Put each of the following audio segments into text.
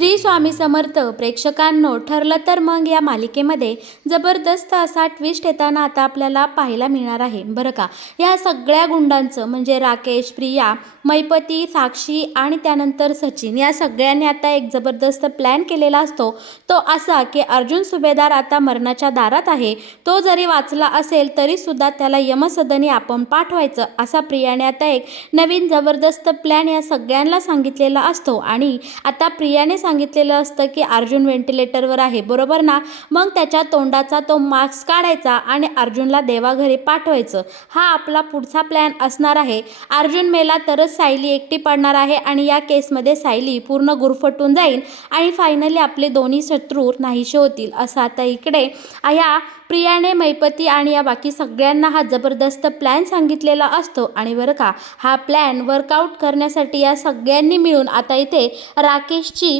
श्री स्वामी समर्थ प्रेक्षकांनो, ठरलं तर मग या मालिकेमध्ये जबरदस्त असा ट्विस्ट येताना आता आपल्याला पाहायला मिळणार आहे बरं का. या सगळ्या गुंडांचं म्हणजे राकेश, प्रिया, मैपती, साक्षी आणि त्यानंतर सचिन या सगळ्यांनी आता एक जबरदस्त प्लॅन केलेला असतो. तो असा की अर्जुन सुभेदार आता मरणाच्या दारात आहे. तो जरी वाचला असेल तरीसुद्धा त्याला यमसदनी आपण पाठवायचं असा प्रियाने आता एक नवीन जबरदस्त प्लॅन या सगळ्यांना सांगितलेला असतो. आणि आता प्रियाने सांगितलेलं असतं की अर्जुन व्हेंटिलेटरवर आहे, बरोबर ना. मग त्याच्या तोंडाचा तो मास्क काढायचा आणि अर्जुनला देवाघरी पाठवायचं. हा आपला पुढचा प्लॅन असणार आहे. अर्जुन मेला तरच सायली एकटी पडणार आहे आणि या केसमध्ये सायली पूर्ण गुरफटून जाईल आणि फायनली आपले दोन्ही शत्रू नाहीसे होतील असं आता इकडे या प्रियाने मैपती आणि या बाकी सगळ्यांना हा जबरदस्त प्लॅन सांगितलेला असतो. आणि बरं का, हा प्लॅन वर्कआउट करण्यासाठी या सगळ्यांनी मिळून आता इथे राकेशची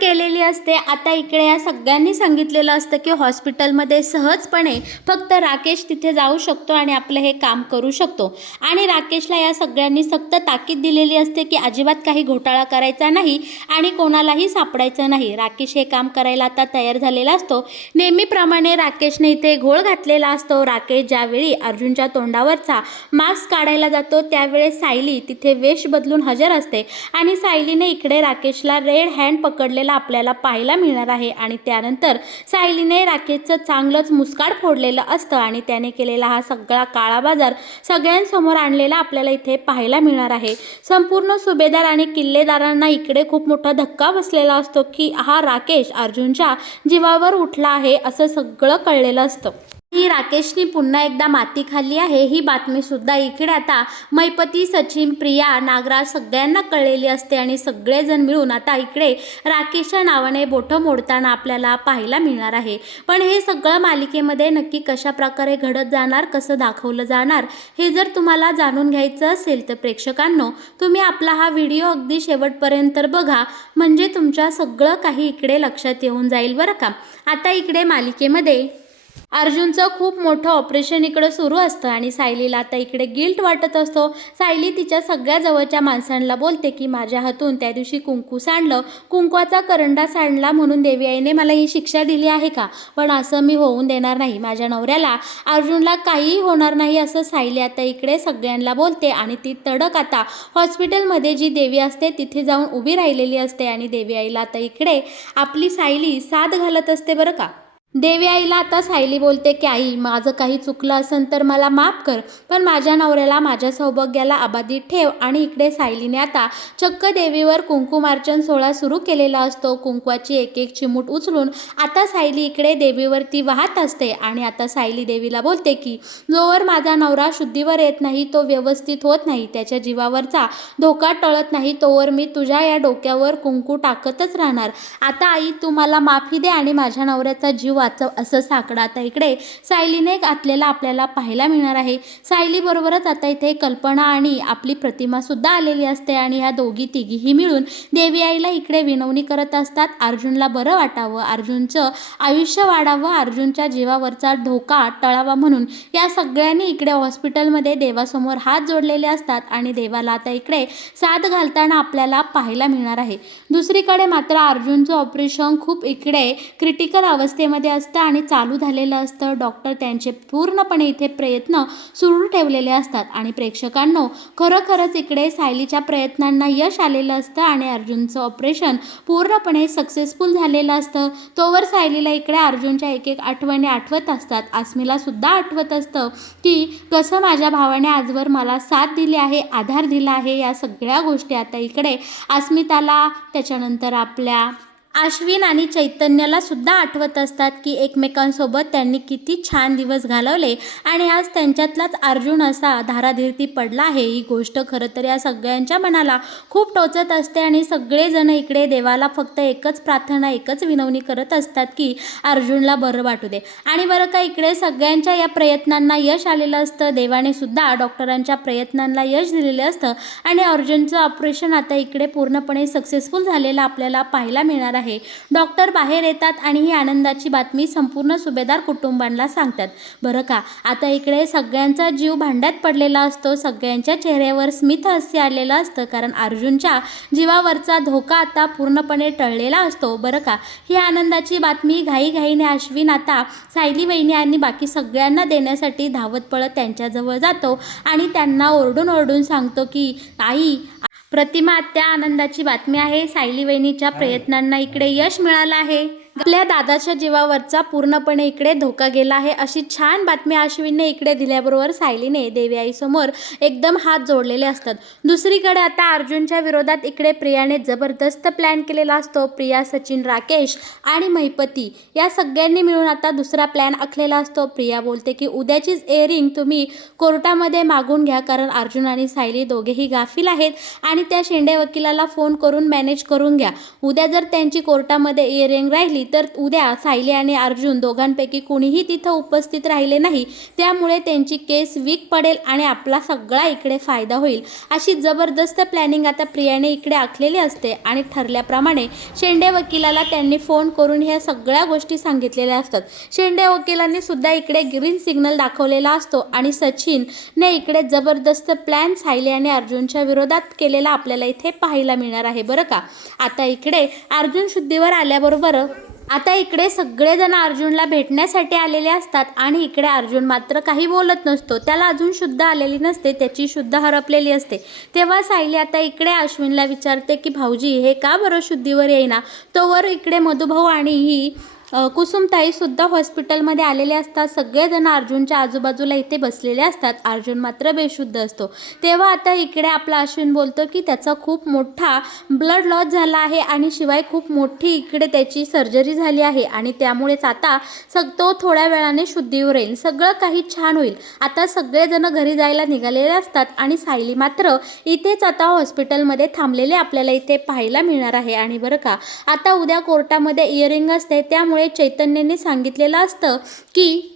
केलेली असते. आता इकडे या सगळ्यांनी सांगितलेलं असतं की हॉस्पिटलमध्ये सहजपणे फक्त राकेश तिथे जाऊ शकतो आणि आपलं हे काम करू शकतो. आणि राकेशला या सगळ्यांनी सक्त ताकीद दिलेली असते की अजिबात काही घोटाळा करायचा नाही आणि कोणालाही सापडायचं नाही. राकेश हे काम करायला आता तयार झालेला असतो. नेहमीप्रमाणे राकेशने इथे घोळ घातलेला असतो. राकेश ज्यावेळी अर्जुनच्या तोंडावरचा मास्क काढायला जातो त्यावेळेस सायली तिथे वेश बदलून हजर असते आणि सायलीने इकडे राकेशला रेड हँड पकडलेला आपल्याला पाहायला मिळणार आहे. आणि त्यानंतर सायलीने राकेशचं चांगलंच मुस्काड फोडलेलं असतं आणि त्याने केलेला हा सगळा काळा बाजार सगळ्यांसमोर आणलेला आपल्याला इथे पाहायला मिळणार आहे. संपूर्ण सुभेदार आणि किल्लेदारांना इकडे खूप मोठा धक्का बसलेला असतो की हा राकेश अर्जुनच्या जीवावर उठला आहे असं सगळं कळलेलं असतं. ही राकेशनी पुन्हा एकदा माती खाल्ली आहे ही बातमीसुद्धा इकडे आता मैपती, सचिन, प्रिया, नागराज सगळ्यांना कळलेली असते आणि सगळेजण मिळून आता इकडे राकेशच्या नावाने बोटं मोडताना आपल्याला पाहायला मिळणार आहे. पण हे सगळं मालिकेमध्ये नक्की कशा प्रकारे घडत जाणार, कसं दाखवलं जाणार हे जर तुम्हाला जाणून घ्यायचं असेल तर प्रेक्षकांनो, तुम्ही आपला हा व्हिडिओ अगदी शेवटपर्यंत बघा, म्हणजे तुमच्या सगळं काही इकडे लक्षात येऊन जाईल बरं का. आता इकडे मालिकेमध्ये अर्जुनचं खूप मोठं ऑपरेशन इकडं सुरू असतं आणि सायलीला आता इकडे गिल्ट वाटत असतो. सायली तिच्या सगळ्या जवळच्या माणसांना बोलते की माझ्या हातून त्या दिवशी कुंकू सांडलं, कुंकवाचा करंडा सांडला म्हणून देवी आईने मला ही शिक्षा दिली आहे का, पण असं मी होऊन देणार नाही. माझ्या नवऱ्याला अर्जुनला काहीही होणार नाही असं सायली आता इकडे सगळ्यांना बोलते. आणि ती तडक आता हॉस्पिटलमध्ये जी देवी असते तिथे जाऊन उभी राहिलेली असते आणि देवी आईला आता इकडे आपली सायली साथ घालत असते बरं का. देवी आईला आता सायली बोलते की आई, माझं काही चुकलं असेल तर मला माफ कर, पण माझ्या नवऱ्याला, माझ्या सौभाग्याला अबाधित ठेव. आणि इकडे सायलीने आता चक्क देवीवर कुंकुमार्चन सोहळा सुरू केलेला असतो. कुंकवाची एक एक चिमूट उचलून आता सायली इकडे देवीवरती वाहत असते. आणि आता सायली देवीला बोलते की जोवर माझा नवरा शुद्धीवर येत नाही, तो व्यवस्थित होत नाही, त्याच्या जीवावरचा धोका टळत नाही, तोवर मी तुझ्या या डोक्यावर कुंकू टाकतच राहणार. आता आई, तू मला माफी दे आणि माझ्या नवऱ्याचा जीव वाचव असं साकडं आता इकडे सायलीने घातलेला आपल्याला पाहायला मिळणार आहे. सायली बरोबरच आता इथे कल्पना आणि आपली प्रतिमा सुद्धा आलेली असते आणि ह्या दोघी तिघीही मिळून देवी आईला इकडे विनवणी करत असतात. अर्जुनला बरं वाटावं, अर्जुनचं आयुष्य वाढावं, अर्जुनच्या जीवावरचा धोका टळावा म्हणून या सगळ्यांनी इकडे हॉस्पिटलमध्ये देवासमोर हात जोडलेले असतात आणि देवाला आता इकडे साथ घालताना आपल्याला पाहायला मिळणार आहे. दुसरीकडे मात्र अर्जुनचं ऑपरेशन खूप इकडे क्रिटिकल अवस्थेमध्ये असतं आणि चालू झालेलं असतं. डॉक्टर त्यांचे पूर्णपणे इथे प्रयत्न सुरू ठेवलेले असतात आणि प्रेक्षकांनो, खरोखरच इकडे सायलीच्या प्रयत्नांना यश आलेलं असतं आणि अर्जुनचं ऑपरेशन पूर्णपणे सक्सेसफुल झालेलं असतं. तोवर सायलीला इकडे अर्जुनच्या एक एक आठवणी आठवत असतात. आस्मीला सुद्धा आठवत असतं की कसं माझ्या भावाने आजवर मला साथ दिली आहे, आधार दिला आहे. या सगळ्या गोष्टी आता इकडे अस्मिताला, त्याच्यानंतर आपल्या अश्विन आणि चैतन्याला सुद्धा आठवत असतात की एकमेकांसोबत त्यांनी किती छान दिवस घालवले आणि आज त्यांच्यातलाच अर्जुन असा धाराधीरती पडला आहे. ही गोष्ट खरं तर या सगळ्यांच्या मनाला खूप टोचत असते आणि सगळेजण इकडे देवाला फक्त एकच प्रार्थना, एकच विनवणी करत असतात की अर्जुनला बरं वाटू दे. आणि बरं का, इकडे सगळ्यांच्या या प्रयत्नांना यश आलेलं असतं. देवाने सुद्धा डॉक्टरांच्या प्रयत्नांना यश दिलेलं असतं आणि अर्जुनचं ऑपरेशन आता इकडे पूर्णपणे सक्सेसफुल झालेलं आपल्याला पाहायला मिळणार आहे. आहे. डॉक्टर बाहेर येतात आणि ही आनंदाची बातमी संपूर्ण सुभेदार कुटुंबांना सांगतात. बरं का, आता इकडे सगळ्यांचा जीव भांड्यात पडलेला असतो. सगळ्यांच्या चेहऱ्यावर स्मित हास्य आलेलं असतं, कारण अर्जुनच्या जीवावरचा धोका आता पूर्णपणे टळलेला असतो. बरं का, ही आनंदाची बातमी घाईघाईने अश्विन आता सायली वहिनी आणि बाकी सगळ्यांना देण्यासाठी धावत पळत त्यांच्याजवळ जातो आणि त्यांना ओरडून सांगतो की आई, प्रतिमा आत्या, आनंदाची बातमी आहे. सायली वहिनीच्या प्रयत्नांना इकडे यश मिळालं आहे. आपल्या दादाच्या जीवावरचा पूर्णपणे इकडे धोका गेला आहे. अशी छान बातमी अश्विनने इकडे दिल्याबरोबर सायलीने देवी आईसमोर एकदम हात जोडलेले असतात. दुसरीकडे आता अर्जुनच्या विरोधात इकडे प्रियाने जबरदस्त प्लॅन केलेला असतो. प्रिया, सचिन, राकेश आणि महिपती या सगळ्यांनी मिळून आता दुसरा प्लॅन आखलेला असतो. प्रिया बोलते की उद्याचीच इयरिंग तुम्ही कोर्टामध्ये मागून घ्या, कारण अर्जुन आणि सायली दोघेही गाफील आहेत आणि त्या शेंडे वकिलाला फोन करून मॅनेज करून घ्या. उद्या जर त्यांची कोर्टामध्ये इयरिंग राहिली तर उद्या सायली आणि अर्जुन दोघांपैकी कुणीही तिथं उपस्थित राहिले नाही, त्यामुळे त्यांची केस वीक पडेल आणि आपला सगळा इकडे फायदा होईल. अशी जबरदस्त प्लॅनिंग आता प्रियाने इकडे आखलेली असते आणि ठरल्याप्रमाणे शेंडे वकिलाला त्यांनी फोन करून ह्या सगळ्या गोष्टी सांगितलेल्या असतात. शेंडे वकिलांनी सुद्धा इकडे ग्रीन सिग्नल दाखवलेला असतो आणि सचिनने इकडे जबरदस्त प्लॅन सायली आणि अर्जुनच्या विरोधात केलेला आपल्याला इथे पाहायला मिळणार आहे. बरं का, आता इकडे अर्जुन शुद्धीवर आल्याबरोबर आता इकडे सगळेजण अर्जुनला भेटण्यासाठी आलेले असतात आणि इकडे अर्जुन मात्र काही बोलत नसतो. त्याला अजून शुद्ध आलेली नसते, त्याची शुद्ध हरपलेली असते. तेव्हा सायली आता इकडे अश्विनला विचारते की भाऊजी हे का बरं शुद्धीवर येईना. तोवर इकडे मधुभाऊ आणि ही कुसुमताईसुद्धा हॉस्पिटलमध्ये आलेले असतात. सगळेजण अर्जुनच्या आजूबाजूला इथे बसलेले असतात. अर्जुन मात्र बेशुद्ध असतो. तेव्हा आता इकडे आपला अश्विन बोलतो की त्याचा खूप मोठा ब्लड लॉस झाला आहे आणि शिवाय खूप मोठी इकडे त्याची सर्जरी झाली आहे आणि त्यामुळेच आता तो थोड्या वेळाने शुद्धीवर येईल. सगळं काही छान होईल. आता सगळेजण घरी जायला निघालेले असतात आणि सायली मात्र इथेच आता हॉस्पिटलमध्ये थांबलेले आपल्याला इथे पाहायला मिळणार आहे. आणि बरं का, आता उद्या कोर्टामध्ये इयरिंग असते, त्यामुळे चैतन्यने सांगितलेलं असतं की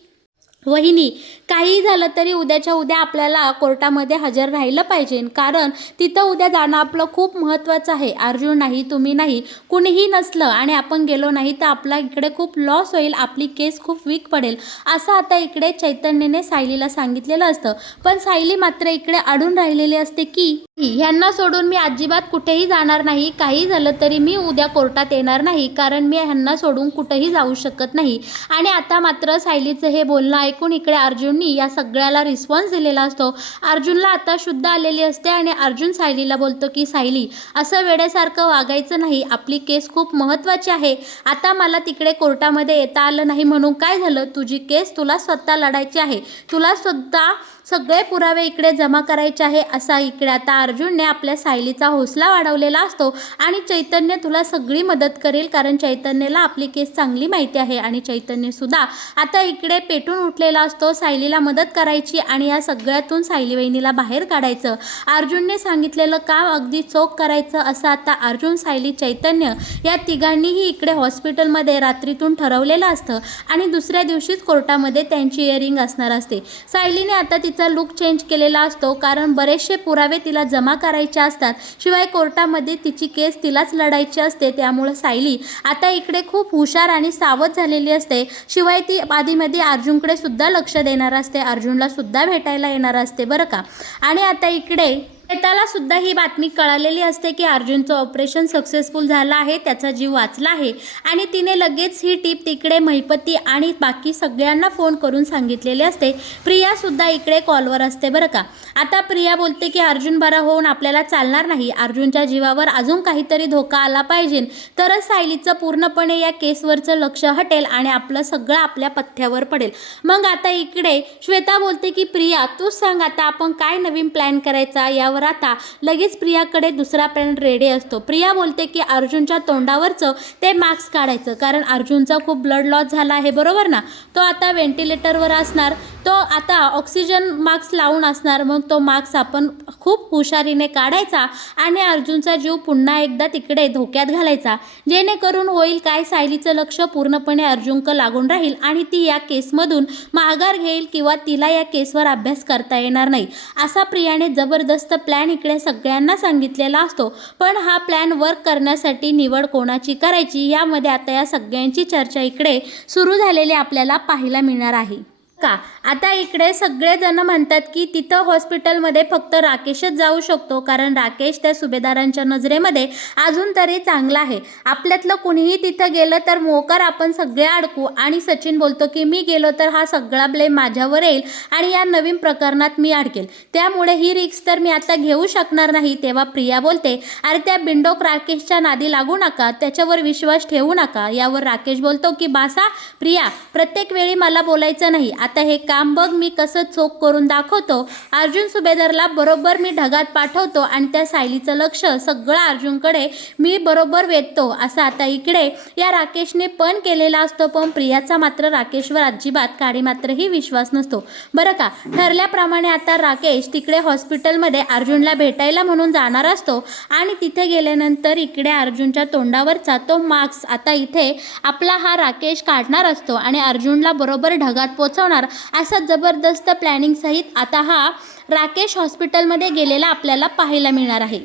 वहिनी, काही झालं तरी उद्याच्या उद्या आपल्याला कोर्टामध्ये हजर राहिलं पाहिजे, कारण तिथं उद्या जाणं आपलं खूप महत्त्वाचं आहे. अर्जुन नाही, तुम्ही नाही, कुणीही नसलं आणि आपण गेलो नाही तर आपला इकडे खूप लॉस होईल, आपली केस खूप वीक पडेल, असं आता इकडे चैतन्यने सायलीला सांगितलेलं असतं. पण सायली मात्र इकडे अडून राहिलेली असते की ह्यांना सोडून मी अजिबात कुठेही जाणार नाही. काही झालं तरी मी उद्या कोर्टात येणार नाही, कारण मी ह्यांना सोडून कुठेही जाऊ शकत नाही. आणि आता मात्र सायलीचं हे बोलणं ऐकून इकडे अर्जुननी या सगळ्याला रिस्पॉन्स दिलेला असतो. अर्जुनला आता शुद्ध आलेली असते आणि अर्जुन सायलीला बोलतो की सायली, असं वेड्यासारखं वागायचं नाही, आपली केस खूप महत्त्वाची आहे. आता मला तिकडे कोर्टामध्ये येता आलं नाही म्हणून काय झालं, तुझी केस तुला स्वतः लढायची आहे, तुला सुद्धा सगळे पुरावे इकडे जमा करायचे आहे. असा इकडे आता अर्जुनने आपल्या सायलीचा हौसला वाढवलेला असतो आणि चैतन्य तुला सगळी मदत करेल, कारण चैतन्यला आपली केस चांगली माहिती आहे. आणि चैतन्यसुद्धा आता इकडे पेटून उठलेला असतो सायलीला मदत करायची आणि या सगळ्यातून सायली वहिनीला बाहेर काढायचं. अर्जुनने सांगितलेलं काम अगदी चोख करायचं, असं आता अर्जुन, सायली, चैतन्य या तिघांनीही इकडे हॉस्पिटलमध्ये रात्रीतून ठरवलेलं असतं आणि दुसऱ्या दिवशीच कोर्टामध्ये त्यांची इयरिंग असणार असते. सायलीने आता तिचा लुक चेंज केलेला असतो, कारण बरेचसे पुरावे तिला जमा करायचे असतात. शिवाय कोर्टामध्ये तिची केस तिलाच लढायची असते, त्यामुळे सायली आता इकडे खूप हुशार आणि सावध झालेली असते. शिवाय ती आधीमध्ये अर्जुनकडे सुद्धा लक्ष देणार असते, अर्जुनला सुद्धा भेटायला येणार असते. बरं का, आणि आता इकडे श्वेताला सुद्धा ही बातमी कळालेली असते की अर्जुनचं ऑपरेशन सक्सेसफुल झालं आहे, त्याचा जीव वाचला आहे आणि तिने लगेच ही टीप तिकडे महिपती आणि बाकी सगळ्यांना फोन करून सांगितलेले असते. प्रियासुद्धा इकडे कॉलवर असते. बरं का, आता प्रिया बोलते की अर्जुन बरा होऊन आपल्याला चालणार नाही, अर्जुनच्या जीवावर अजून काहीतरी धोका आला पाहिजे, तरच सायलीचं पूर्णपणे या केसवरचं लक्ष हटेल आणि आपलं सगळं आपल्या पथ्यावर पडेल. मग आता इकडे श्वेता बोलते की प्रिया, तूच सांग आता आपण काय नवीन प्लॅन करायचा. यावर आता लगेच प्रियाकडे दुसरा प्लॅन रेडी असतो. प्रिया बोलते की अर्जुनच्या तोंडावरचं ते मास्क काढायचं, कारण अर्जुनचा खूप ब्लड लॉस झाला आहे, बरोबर ना, तो आता व्हेंटिलेटरवर असणार, तो आता ऑक्सिजन मास्क लावून असणार. मग तो मास्क आपण खूप हुशारीने काढायचा आणि अर्जुनचा जीव पुन्हा एकदा तिकडे धोक्यात घालायचा, जेणेकरून होईल काय, सायलीचं लक्ष पूर्णपणे अर्जुनक लागून राहील आणि ती या केसमधून माघार घेईल किंवा तिला या केसवर अभ्यास करता येणार नाही. असा प्रियाने जबरदस्त प्लॅन इकडे सगळ्यांना सांगितलेला असतो, पण हा प्लॅन वर्क करण्यासाठी निवड कोणाची करायची यामध्ये आता या सगळ्यांची चर्चा इकडे सुरू झालेली आपल्याला पाहायला मिळणार आहे का. आता इकडे सगळेजण म्हणतात की तिथं हॉस्पिटलमध्ये फक्त राकेशच जाऊ शकतो, कारण राकेश त्या सुभेदारांच्या नजरेमध्ये अजून तरी चांगला आहे. आपल्यातलं कुणीही तिथं गेलं तर मोकर आपण सगळे अडकू. आणि सचिन बोलतो की मी गेलो तर हा सगळा ब्लेम माझ्यावर येईल आणि या नवीन प्रकरणात मी अडकेल, त्यामुळे ही रिस्क तर मी आता घेऊ शकणार नाही. तेव्हा प्रिया बोलते, अरे त्या बिंडोक राकेशच्या नादी लागू नका, त्याच्यावर विश्वास ठेवू नका. यावर राकेश बोलतो की बासा प्रिया, प्रत्येक वेळी मला बोलायचं नाही. आता हे काम बघ मी कसं चोख करून दाखवतो. अर्जुन सुभेदारला बरोबर मी ढगात पाठवतो आणि त्या सायलीचं लक्ष सगळं अर्जुनकडे मी बरोबर वेधतो, असं आता इकडे या राकेशने पण केलेला असतो. पण प्रियाचा मात्र राकेशवर अजिबात काडी मात्रही विश्वास नसतो. बरं का, ठरल्याप्रमाणे आता राकेश तिकडे हॉस्पिटलमध्ये अर्जुनला भेटायला म्हणून जाणार असतो आणि तिथे गेल्यानंतर इकडे अर्जुनच्या तोंडावरचा तो मास्क आता इथे आपला हा राकेश काढणार असतो आणि अर्जुनला बरोबर ढगात पोचवणार असा जबरदस्त प्लॅनिंग सहित आता हा राकेश हॉस्पिटलमध्ये गेलेला आपल्याला पाहायला मिळणार आहे.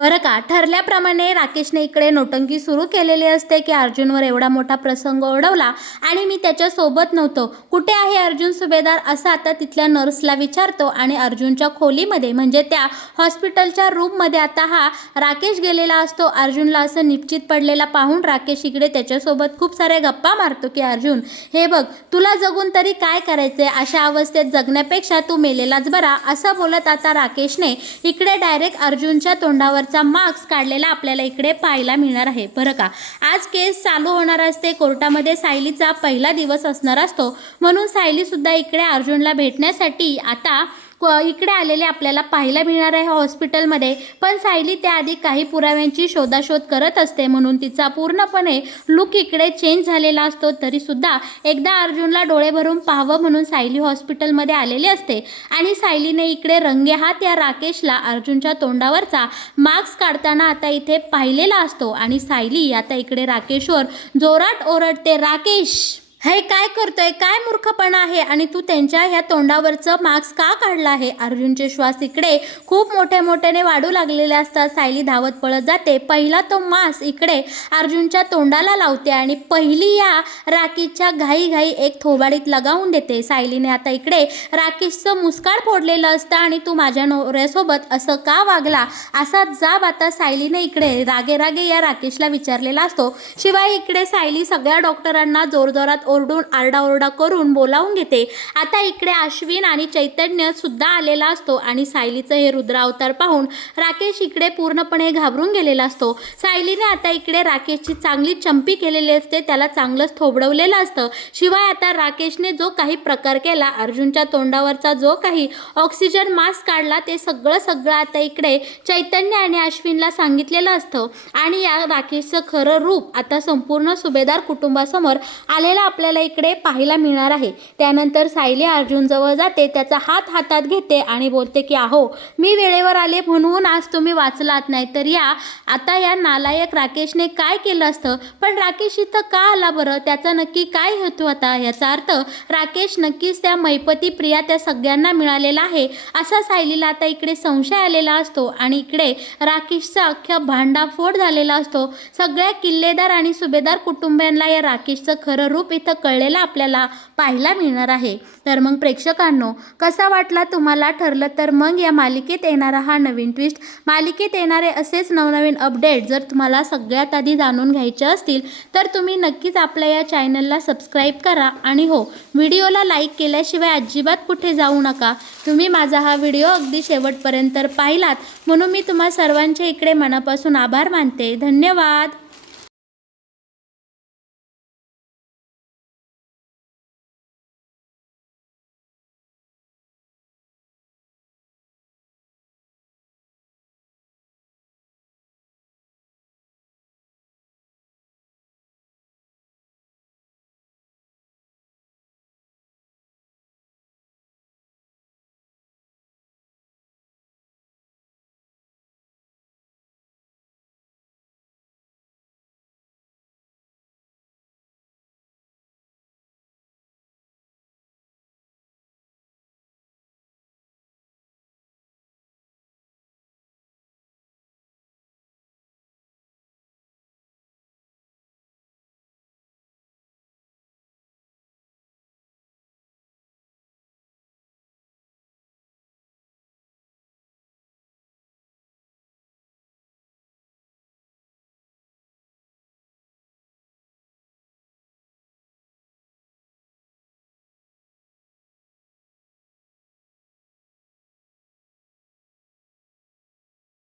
बरं का, ठरल्याप्रमाणे राकेशने इकडे नोटंकी सुरू केलेली असते की अर्जुनवर एवढा मोठा प्रसंग ओढवला आणि मी त्याच्यासोबत नव्हतो, कुठे आहे अर्जुन सुभेदार, असं आता तिथल्या नर्सला विचारतो. आणि अर्जुनच्या खोलीमध्ये म्हणजे त्या हॉस्पिटलच्या रूममध्ये आता हा राकेश गेलेला असतो. अर्जुनला असं निश्चित पडलेला पाहून राकेश इकडे त्याच्यासोबत खूप साऱ्या गप्पा मारतो की अर्जुन हे बघ, तुला जगून तरी काय करायचे, अशा अवस्थेत जगण्यापेक्षा तू मेलेलाच बरा, असं बोलत आता राकेशने इकडे डायरेक्ट अर्जुनच्या तोंडावर मार्क्स काढलेला आपल्याला इकडे पाहायला मिळणार आहे. बरं का, आज केस चालू होणार असते कोर्टामध्ये, सायलीचा पहिला दिवस असणार असतो, म्हणून सायली सुद्धा इकडे अर्जुनला भेटण्यासाठी आता इकडे आलेले आपल्याला पाहायला मिळणार आहे हॉस्पिटलमध्ये. पण सायली त्याआधी काही पुराव्यांची शोधाशोध करत असते, म्हणून तिचा पूर्णपणे लुक इकडे चेंज झालेला असतो. तरीसुद्धा एकदा अर्जुनला डोळे भरून पाहावं म्हणून सायली हॉस्पिटलमध्ये आलेली असते आणि सायलीने इकडे रंगेहात या राकेशला अर्जुनच्या तोंडावरचा मास्क काढताना आता इथे पाहिलेला असतो. आणि सायली आता इकडे राकेशवर जोरात ओरडते, राकेश हे काय करतोय, काय मूर्खपणा आहे आणि तू त्यांच्या ह्या तोंडावरचं मास्क का काढलं आहे. अर्जुनचे श्वास इकडे खूप मोठ्याने वाढू लागलेले असतात. सायली धावत पळत जाते, पहिला तो मास्क इकडे अर्जुनच्या तोंडाला लावते आणि पहिली या राकेशच्या घाई एक थोबाडीत लगावून देते. सायलीने आता इकडे राकेशचं मुस्काड फोडलेलं असतं आणि तू माझ्या नवऱ्यासोबत असं का वागला, असा जाब आता सायलीने इकडे रागे या राकेशला विचारलेला असतो. शिवाय इकडे सायली सगळ्या डॉक्टरांना जोरजोरात ओरडून आरडाओरडा करून बोलावून घेते. आता इकडे अश्विन आणि चैतन्य सुद्धा आलेला असतो आणि सायलीचं हे रुद्र अवतार पाहून राकेश इकडे पूर्णपणे घाबरून गेलेला असतो. सायलीने आता इकडे राकेशची चांगली चंपी केलेली असते, त्याला चांगलंच थोबडवलेलं असतं. शिवाय आता राकेशने जो काही प्रकार केला, अर्जुनच्या तोंडावरचा जो काही ऑक्सिजन मास्क काढला, ते सगळं आता इकडे चैतन्य आणि अश्विनला सांगितलेलं असतं. आणि या राकेशचं खरं रूप आता संपूर्ण सुभेदार कुटुंबासमोर आलेला आपल्याला इकडे पाहायला मिळणार आहे. त्यानंतर सायली अर्जुनजवळ जाते, त्याचा हात हातात घेते आणि बोलते की अहो, मी वेळेवर आले म्हणून आज तुम्ही वाचलात, नाही तर या नालायक राकेशने काय केलं असतं. पण राकेश इथं का आला बरं, त्याचा नक्की काय हेतू होता. याचा अर्थ राकेश नक्कीच त्या मैपती प्रिया त्या सगळ्यांना मिळालेला आहे असा सायलीला आता इकडे संशय आलेला असतो. आणि इकडे राकेशचा अख्खा भांडाफोड झालेला असतो. सगळ्या किल्लेदार आणि सुभेदार कुटुंबियांना या राकेशचं खरं रूप इथं कळलेलं आपल्याला पाहायला मिळणार आहे. तर मग प्रेक्षकांनो, कसा वाटला तुम्हाला. ठरलं तर मग या मालिकेत येणारा हा नवीन ट्विस्ट, मालिकेत येणारे असेच नवनवीन अपडेट जर तुम्हाला सगळ्यात आधी जाणून घ्यायचे असतील तर तुम्ही नक्कीच आपल्या या चॅनलला सबस्क्राईब करा. आणि हो, व्हिडिओला लाईक केल्याशिवाय अजिबात कुठे जाऊ नका. तुम्ही माझा हा व्हिडिओ अगदी शेवटपर्यंत पाहिलात म्हणून मी तुम्हा सर्वांचे इकडे मनापासून आभार मानते. धन्यवाद.